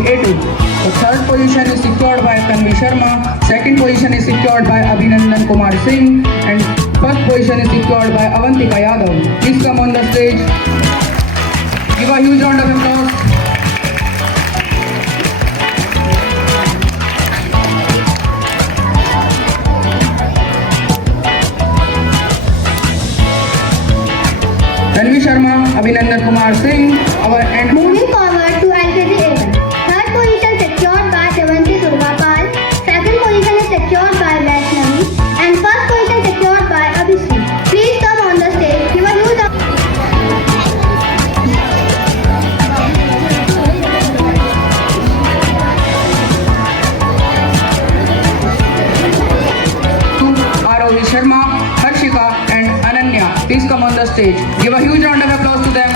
category A2. The third position is secured by Tanvi Sharma, second position is secured by Abhinandan Kumar Singh, and first position is secured by Avantika Yadav. Please come on the stage. Give a huge round of applause. Tanvi Sharma, Abhinandan Kumar Singh, and Moving forward to LKG A1. Third position secured by Devanshi Durgapal. Second position is secured by Vaishnavi. And first position secured by Abhishek. Please come on the stage. Give a huge Arohi Sharma, Harshika, and Ananya. Please come on the stage. Give a huge round of applause to them.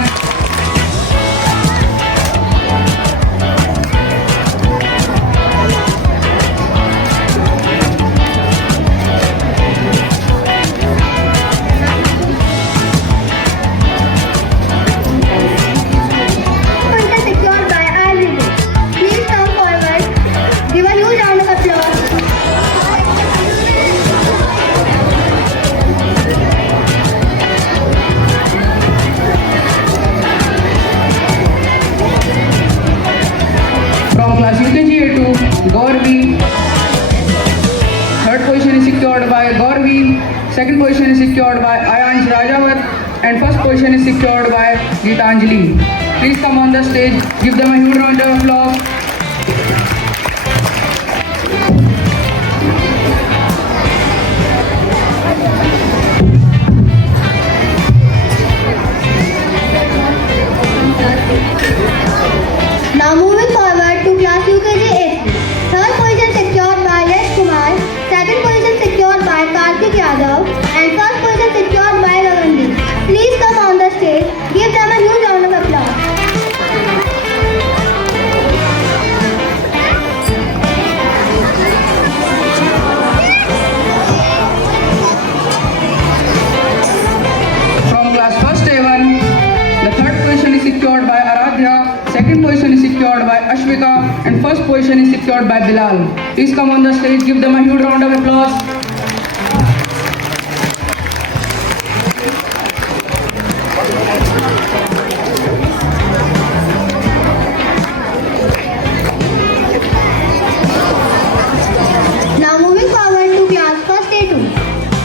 position secured by Alvin. Please come forward. Give a huge round of applause. From class UKG A2, Gauravi. Third position is secured by Gauravi. Second position is secured by Ayansh Rajawat. And first position is secured by Geetanjali. Please come on the stage. Give them a huge round of applause. Now moving forward to class UKG A3. Third position secured by Yash Kumar. Second position secured by Karthik Yadav. And first position secured by Ravandi. Please come on the stage. Give them a huge round of applause. From class first A1, the third position is secured by Aradhya, second position is secured by Ashwika, and first position is secured by Bilal. Please come on the stage, give them a huge round of applause. Now moving forward to class first A2.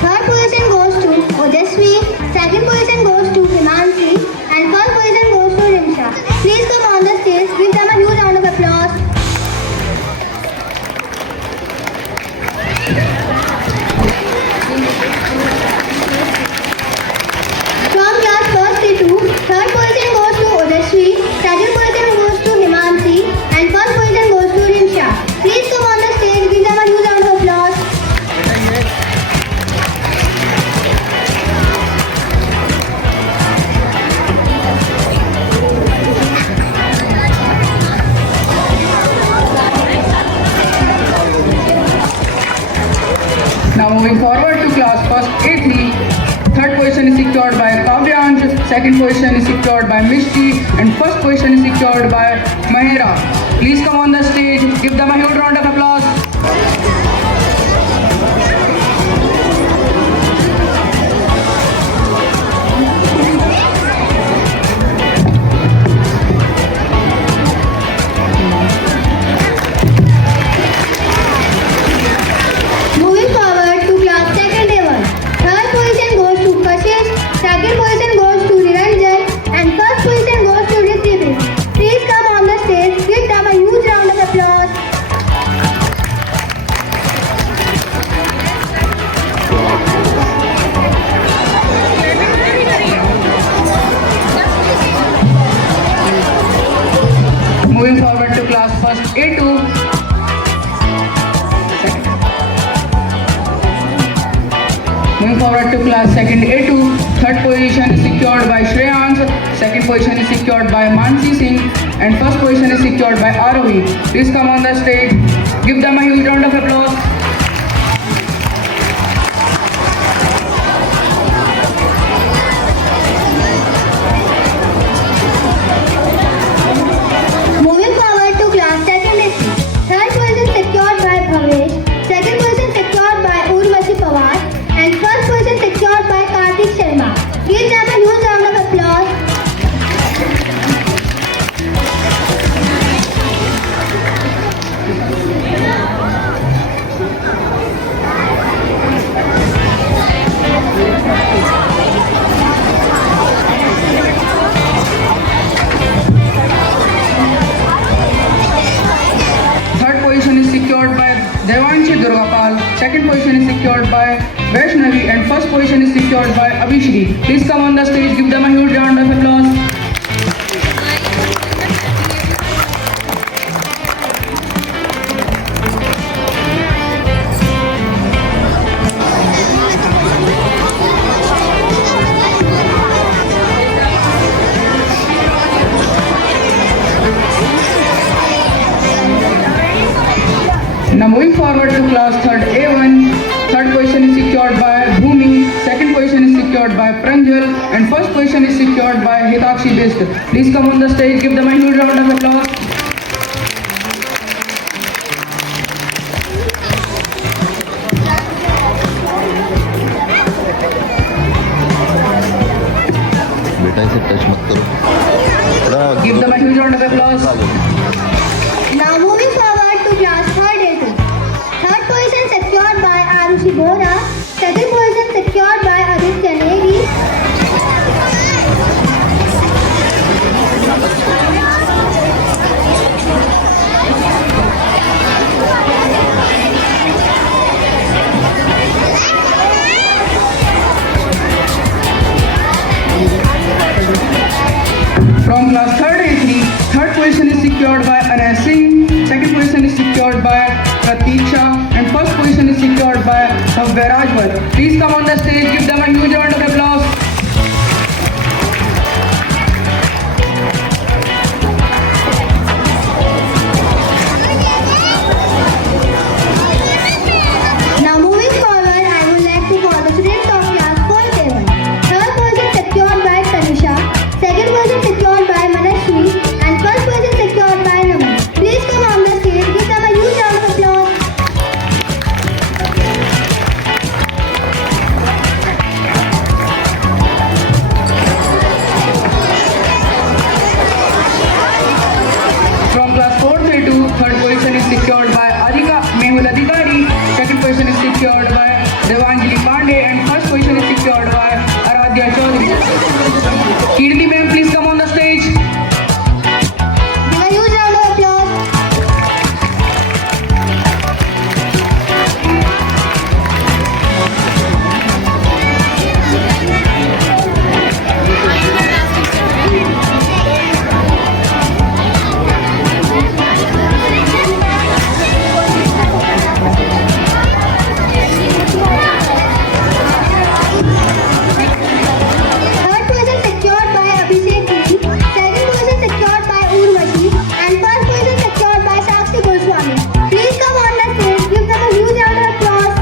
Third position goes to Ojaswi, second position goes to Himanshi, and first position goes to Rimsha. Please come on the stage, give them a huge round of applause. From class first A2, third position goes to Ojaswi, second position goes to Himanshi, and first position goes to Rimsha. Please come on the stage, give them a huge round of applause. Now moving forward to class first A3, third position is secured by Kavyansh, second position is secured by Mishti, and first position is secured by Mahera. Please come on the stage, give them a huge round of applause. Moving forward to class second A1. Third position goes to Kashish, second position goes to Niranjan, and first position goes to Rishi. Please come on the stage, give them a huge round of applause. Moving forward to class first A2. Moving forward to class second A2, third position is secured by Shreyans, second position is secured by Mansi Singh, and first position is secured by Arohi. Please come on the stage, give them a huge round of applause. Moving forward to class second position is secured by Vaishnavi, and first position is secured by Abhishri. Please come on the stage, give them a huge round of applause. Now moving forward to class 3rd A1, third position is secured by Bhumi, second position is secured by Pranjal, and first position is secured by Hitakshi Bist. Please come on the stage, give them a huge round of applause. बेटा इसे touch मत करो। Give them a huge round of applause. Now moving forward to class 3rd A2. Third position secured by Arushi Bora. Second position secured by Aditya Negi. From class 3rd A3, third position is secured by Anay Singh, second position is secured by Pratiksha, and first position is secured by Bhavya Rajput. Please come on the stage, give them a huge round of applause. Now moving forward, I would like to call the students of class 4th A1. Third position secured by Tanisha, second position secured by Manashri, and first position secured by Naman. Please come on the stage, give them a huge round of applause. From class 4th A2, third position is secured by Adhika Mehul Adhikari, second position is secured by Devanjali Pandey, and first position is secured by Aradhya Chaudhary. Kirti ma'am, please come on the stage. Give a huge round of applause. Third position secured by Abhishek Giri, second position secured by Urvashi, and first position secured by Sakshi Goswami. Please come on the stage, give them a huge round of applause.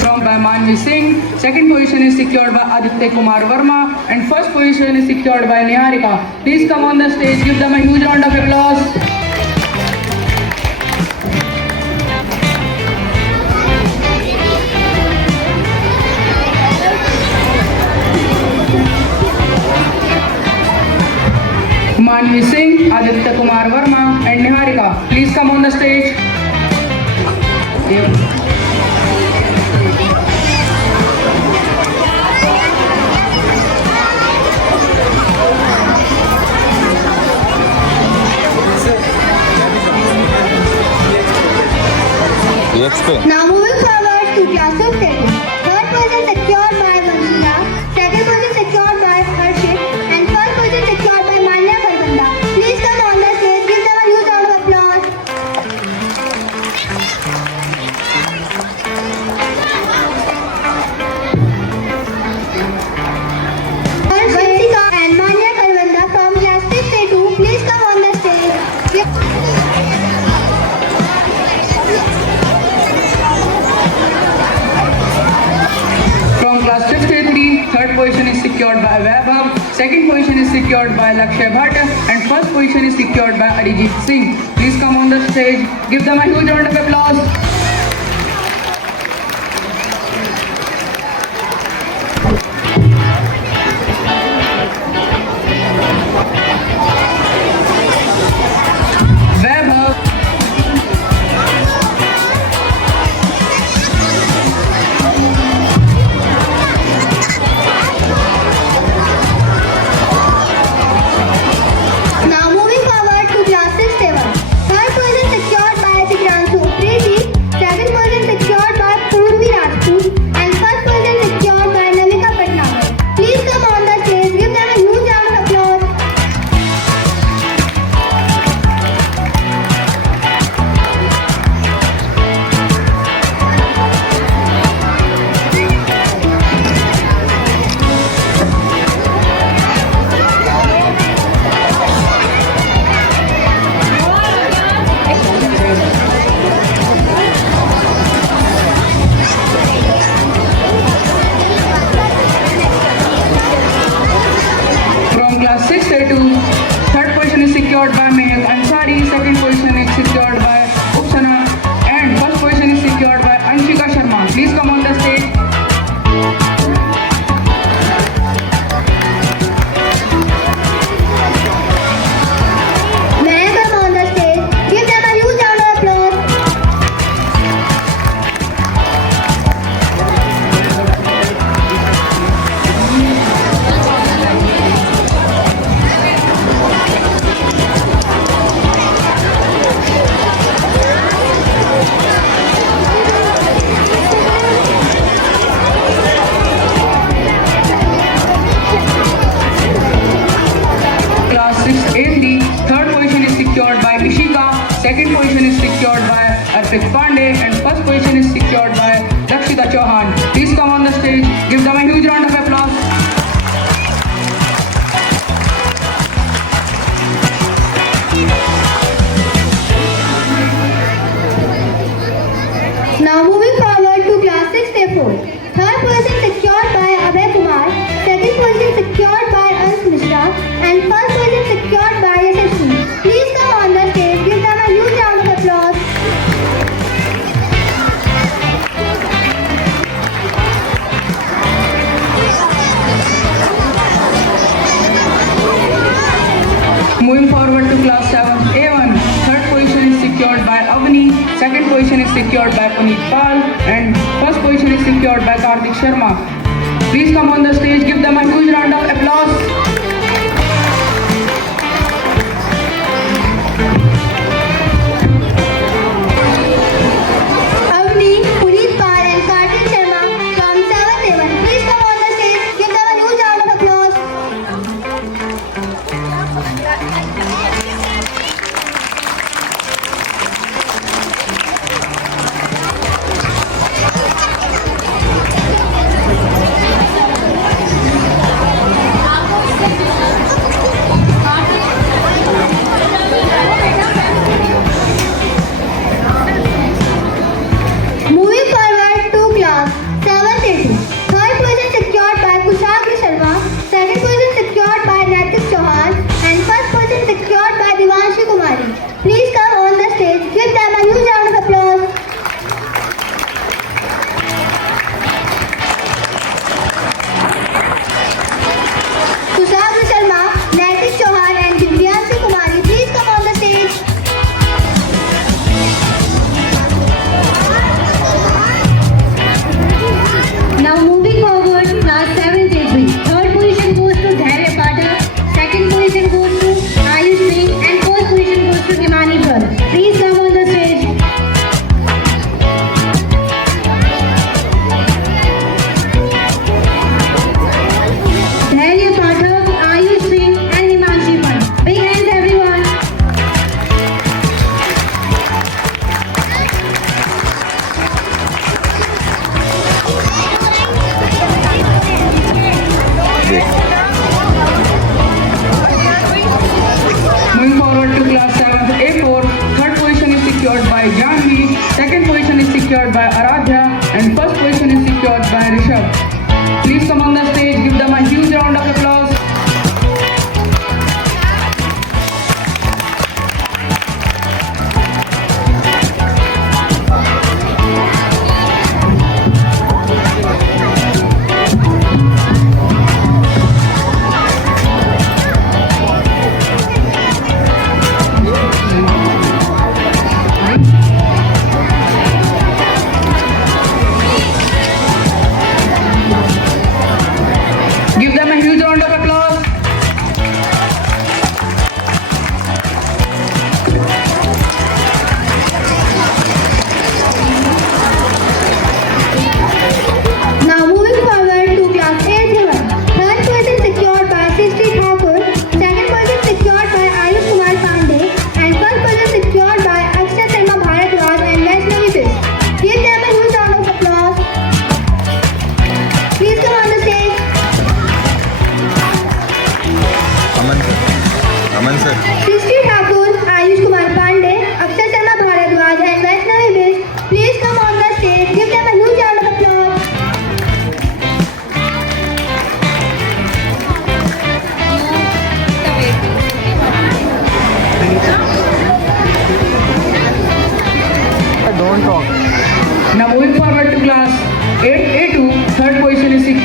From by Manvi Singh, second position is secured by Aditya Kumar Verma, and first position is secured by Niharika. Please come on the stage, give them a huge round of applause. Manvi Singh, Aditya Kumar Verma, and Niharika. Please come on the stage. Now moving forward to class 5th A2. Third position secured by Vanshika, second position secured by Harshit, and first position secured by Manya Kalbanda. Please come on the stage, give them a huge round of applause. Vanshika and Manya Kalbanda from class 6th A2, please come on the stage. From class 5th A3, third position is secured by Vaibhav, second position is secured by Lakshya Bhatt, and first position is secured by Arijit Singh. Please come on the stage, give them a huge round of applause. A2. Third position is secured by Mehak Ansari. Second position is secured by Upsana. And first position is secured by Anshika Sharma. Please come on the stage. May I come on the stage? Give them a huge round of applause. Class 6AD. Third position is secured by Ishika. Second position is secured by Arpit Pandey. And first position is secured by Lakshita Chauhan. Please come on the stage. Give them a huge round of applause. Now moving forward to class 6A4. Third position secured by Abhay Kumar. Second position secured by Ansh Mishra. And first position secured by Yashasvi. Please come on the stage. Give them a huge round of applause. Moving forward to class 7A1. Third position is secured by Avani. Second position is secured by Puneet Pal. And first position is secured by Karthik Sharma. Please come on the stage. Give them a huge round of applause. Avni, Puneet Pal and Karthik Sharma from 7th A1. Please come on the stage. Give them a huge round of applause. Moving forward to class 7th A2. Third position secured by Kushagra Sharma. Second position secured by Naitik Chauhan. And first position secured by Divanshi Kumari. Please come on the stage. Give them a huge round of applause. Kushagra Sharma, Naitik Chauhan and Divanshi Kumari. Please come on the stage. Now moving forward, class 7th A3. Third position goes to Dhairya Pathak, second position goes to Ayush Singh, and fourth position goes to Himani Bhatt. Please come on the stage. Dhairya Pathak, Ayush Singh, and Himanshi Bhatt. Big hands everyone. Moving forward to class 7th A4. Third position is secured by Janvi. Second position is secured by Aradhya. And first position is secured by Rishabh. Please come on the stage. Give them a huge round of applause. Give them a huge round of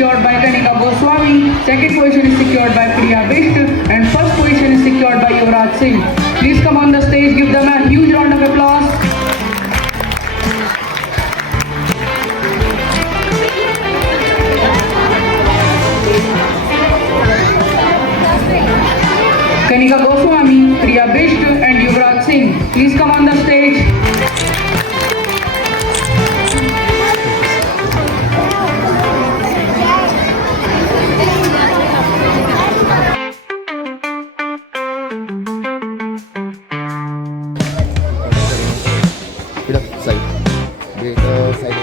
secured by Kanika Goswami, second position is secured by Priya Bisht, and first position is secured by Yuvraj Singh. Please come on the stage, give them a huge round of applause. Kanika Goswami, Priya Bisht and Yuvraj Singh. Please come on the stage. Put up side. Wait, side.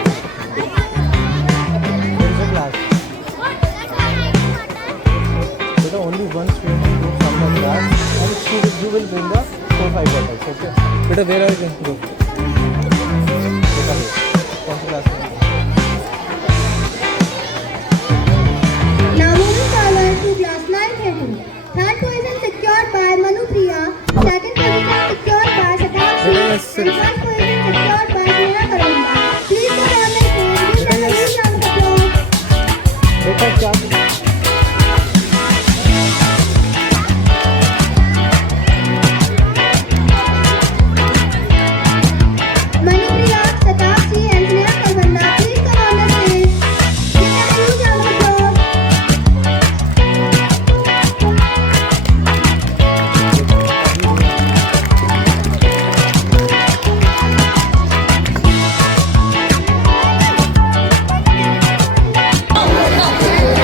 Beta, only one swimming group from the class and you will bring the 4-5 bottles, okay? Beta, where are you going to go? Beta, wait. कौन सी class में? Now moving forward to class 9-13. Third position secured by Manu Priya, second position secured by Shatakshi, and first position secured by Neha Karamba. Please go on the stage, give them a huge round of applause. Beta, क्या? Manu Priya, Shatakshi and Neha Karamba, please come on the stage. Give them a huge round of applause.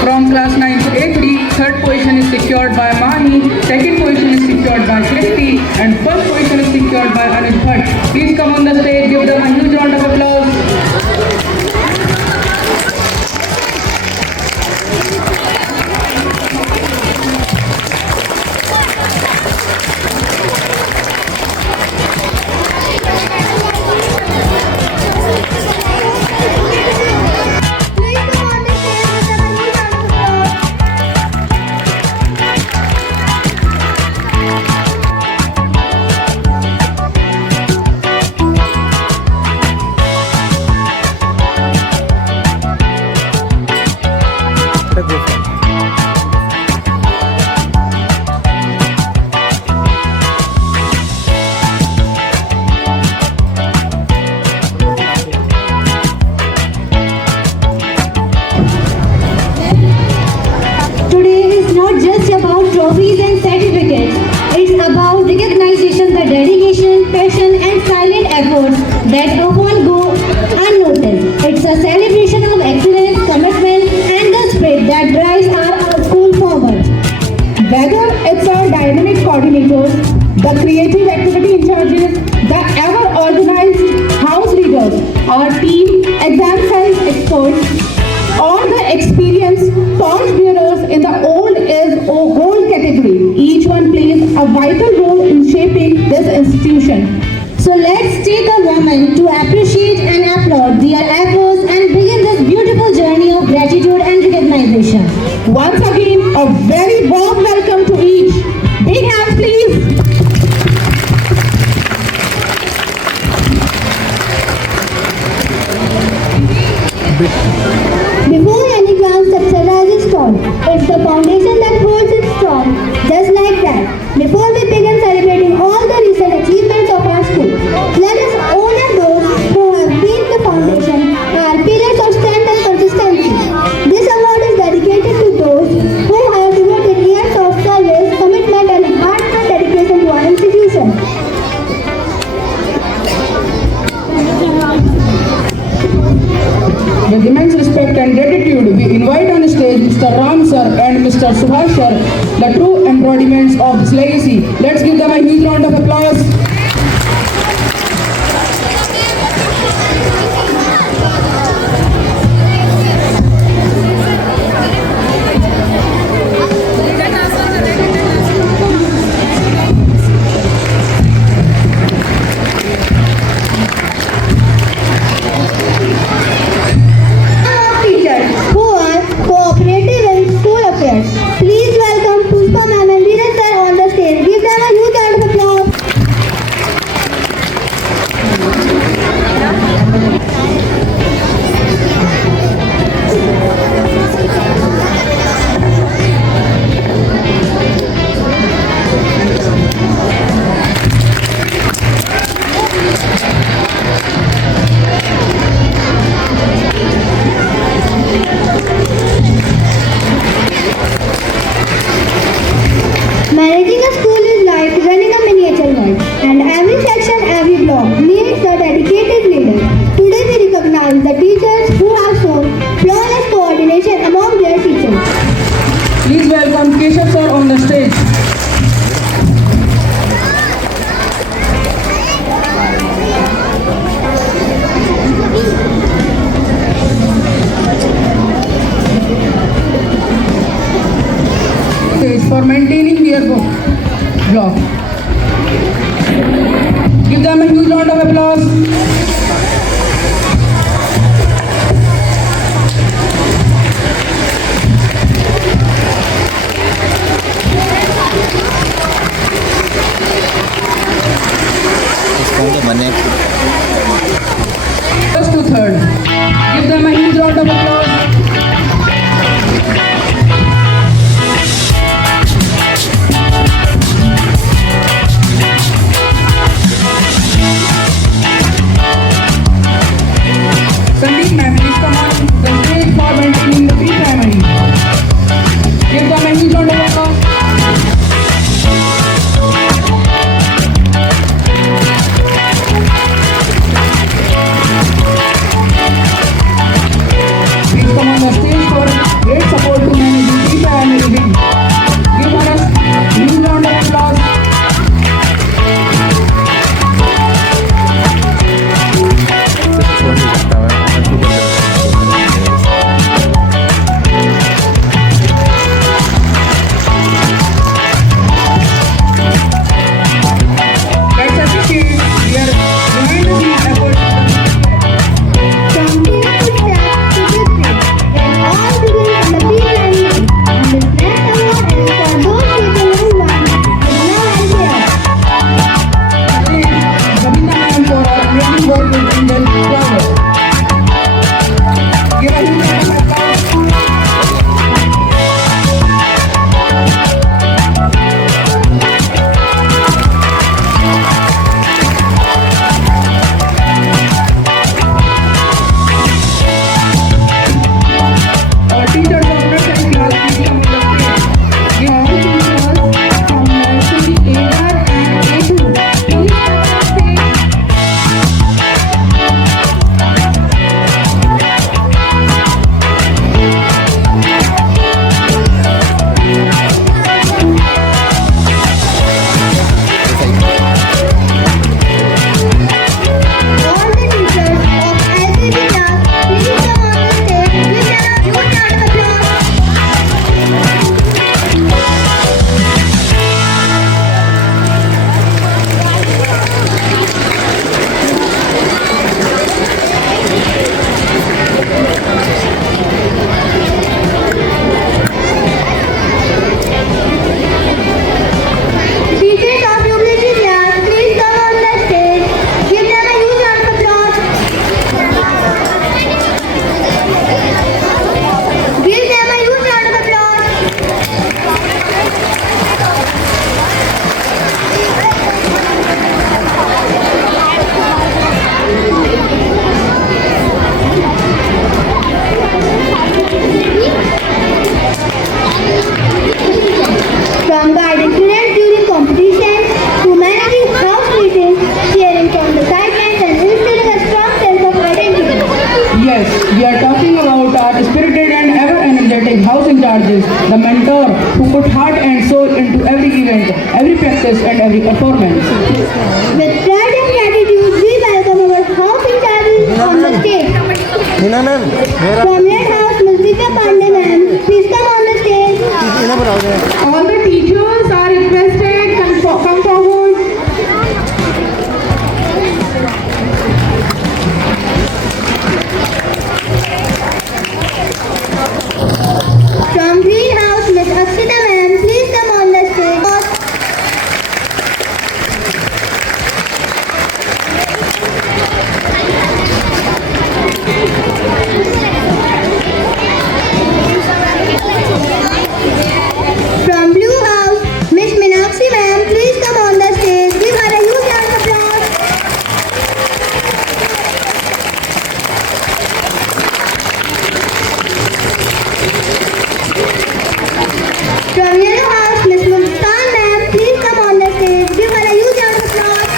From class 9 to 8, third position is secured by Mani, second position is secured by Kriti, and first position is secured by Anuj Bhatt. Please come on the stage, give them a huge round of applause. Please come on the stage, give them a huge round of applause. Beta, go from. Today is not just about trophies and certificates. It's about recognition, the dedication, passion and silent efforts that often go unnoticed. It's a celebration of excellence, commitment and the spirit that drives our school forward. Whether it's our dynamic coordinators, the creative activity in charges, the ever-organized house leaders, our team exam science experts, or the experienced torch bearers in the old is or gold category, each one plays a vital role in shaping this institution. So let's take a moment to appreciate and applaud their efforts and begin this beautiful journey of gratitude and recognition. Once again, a very warm welcome to each. Big hands, please. Before any grand success rises tall, it's the foundation that holds it strong. Just like that, before we begin celebrating all the recent achievements of our school, let us honor those who have been the foundation, our pillars of strength and consistency. This award is dedicated to those who have devoted years of service, commitment and heartfelt dedication to our institution. With immense respect and gratitude, we invite on stage Mr. Ram sir and Mr. Subhash sir, the true embodiments of this legacy. Let's give them a huge round of applause. Teachers who are cooperative in school affairs. Please welcome Pushpa ma'am and Viren sir on the stage. Give them a huge round of applause. families for maintaining their block. Give them a huge round of applause. First to third. Give them a huge round of applause. Sandeep ma'am, please come on the stage for maintaining the pre-primary. Give them a huge round of applause. Please come on the stage for great support to managing pre-primary wing. Give us a huge round of applause. Let's appreciate their behind the scenes efforts. From beginning to start to victory, when all begins in the pre-primary, and this next award is for those people who won with no idea. Sabina ma'am for our amazing work with Angel Flowers. Give a huge round of applause. Our teachers of nursery class, please come on the stage. Give all teachers from nursery A1 and A2. Please come on the stage. All the teachers of LKG class, please come on the stage. Give them a huge round of applause. Teachers of UKG class, please come on the stage. Give them a huge round of applause. Give them a huge round of applause. From guiding students during competition to managing house meetings, cheering from the sidelines and instilling a strong sense of identity. Yes, we are talking about our spirited and ever-energetic house in charges, the mentor who put heart and soul into every event, every practice and every performance. With pride and gratitude, we welcome our house in charges on the stage. Hina ma'am, where are From your house, Musika Pandey ma'am, please come on the stage. Hina पर आओ जरा. All the teachers are requested come forward. From greenhouse, Miss Akshita ma'am, please come on the stage. From blue house, Miss Meenakshi ma'am, please come on the stage. Give her a huge round of applause. From yellow house, Miss Muskan ma'am, please come on the stage. Give her a huge round of applause.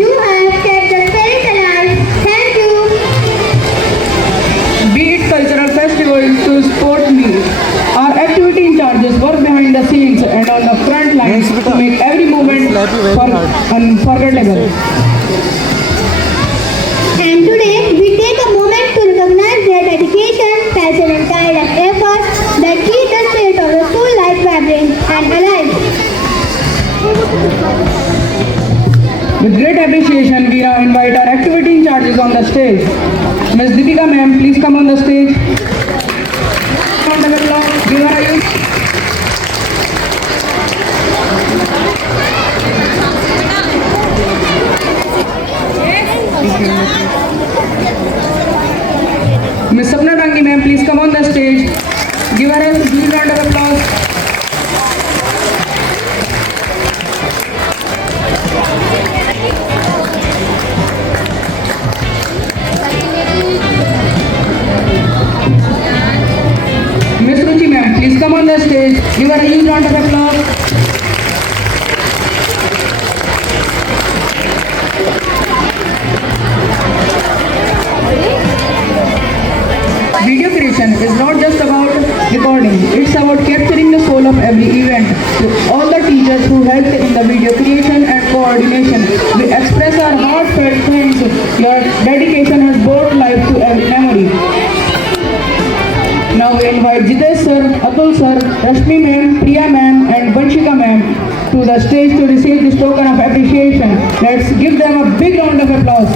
You have kept the spirit alive. Thank you. Be it cultural festivals to sport meet, our activity in charges work behind the scenes and on the front lines to make every moment unforgettable. Today, we take a moment to recognize their dedication, passion and tireless efforts that keep the spirit of the school life vibrant and alive. With great appreciation, we now invite our activity in charges on the stage. Ms. Deepika ma'am, please come on the stage. Round of applause. Give her a youth. Ms. Sapna Tangi ma'am, please come on the stage. Give her a huge round of applause. Miss Ruchi ma'am, please come on the stage. Give her a huge round of applause. Video creation is not just about recording, it's about capturing the soul of every event. To all the teachers who helped in the video creation and coordination, we express our heartfelt thanks. Your dedication has brought life to every memory. Now we invite Jitesh sir, Atul sir, Rashmi ma'am, Priya ma'am and Vanshika ma'am to the stage to receive this token of appreciation. Let's give them a big round of applause.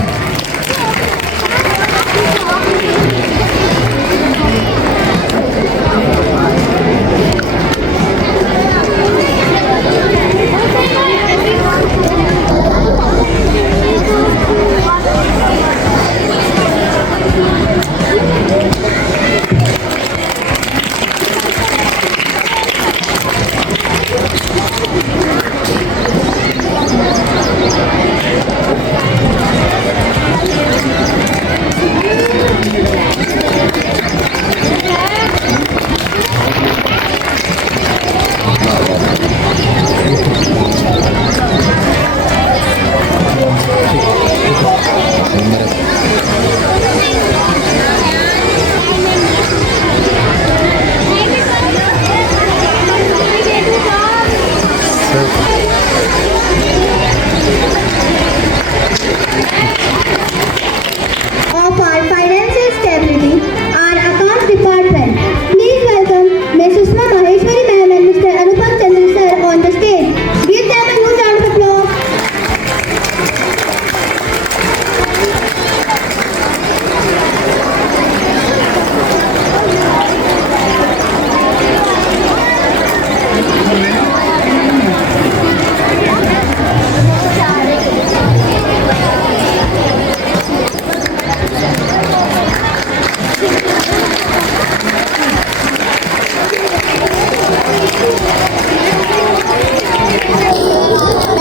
Of our financial stability, our accounts department. Please welcome Ms. Sushma Maheshwari ma'am and Mr. Anupam Chandra sir on the stage. Give them a huge round of applause.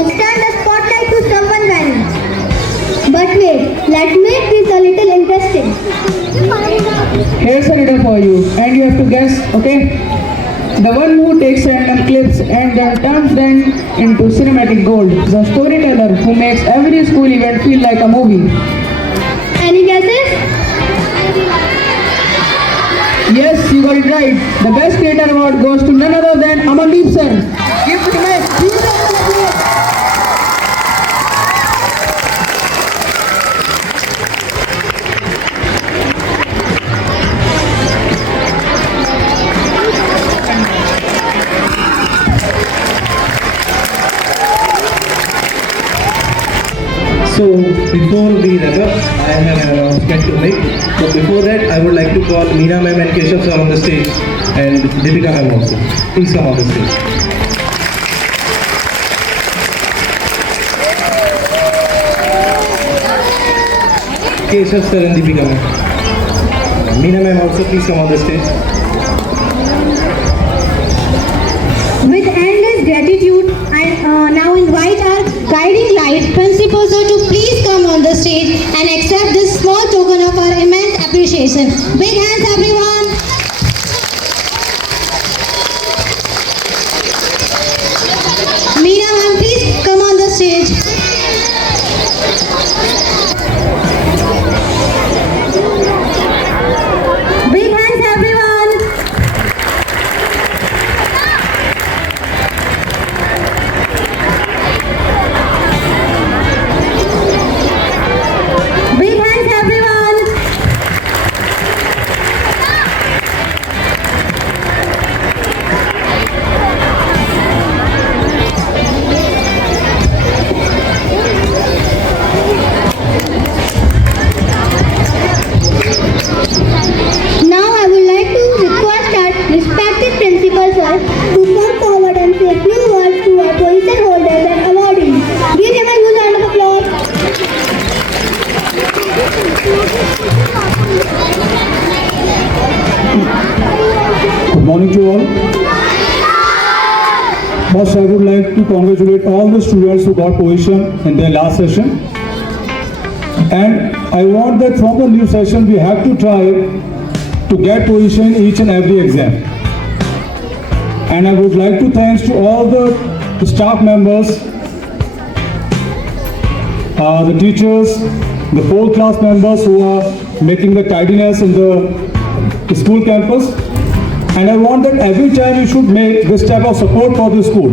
Extend the spotlight to someone valued. But wait, let's make this a little interesting. Here's a riddle for you, and you have to guess, okay? The one who takes random clips and then turns them into cinematic gold. The storyteller who makes every school event feel like a movie. Any guesses? Yes, you got it right. The best creator award goes to none other than Amandeep sir. Give him a huge round of applause. So before we wrap up, I have an announcement to make. So before that, I would like to call Meena ma'am and Keshav sir on the stage, and Deepika ma'am also. Please come on the stage. Keshav sir and Deepika ma'am. Meena ma'am also, please come on the stage. With endless gratitude, I now invite our guiding light principal sir to please come on the stage and accept this small token of our immense appreciation. Big hands, everyone. Meena ma'am, please come on the stage. Big hands, everyone. Big hands, everyone. like to congratulate all the students who got position in their last session. And I want that from the new session we have to try to get position in each and every exam. And I would like to thank to all the staff members, the teachers, the whole class members who are making the tidiness in the school campus. And I want that every time you should make this type of support for the school.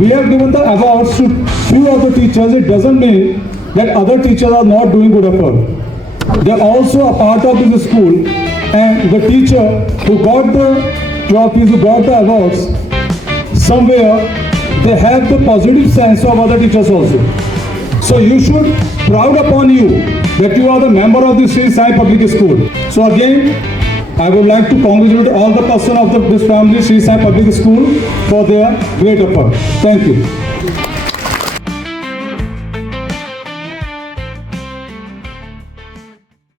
We have given the awards to few of the teachers. It doesn't mean that other teachers are not doing good effort. They are also a part of the school, and the teacher who got the trophies, who got the awards, somewhere they have the positive sense of other teachers also. So you should proud upon you that you are the member of the Sri Sai Public School. So again, I would like to congratulate all the person of this family, Sri Sai Public School, for their great effort. Thank you.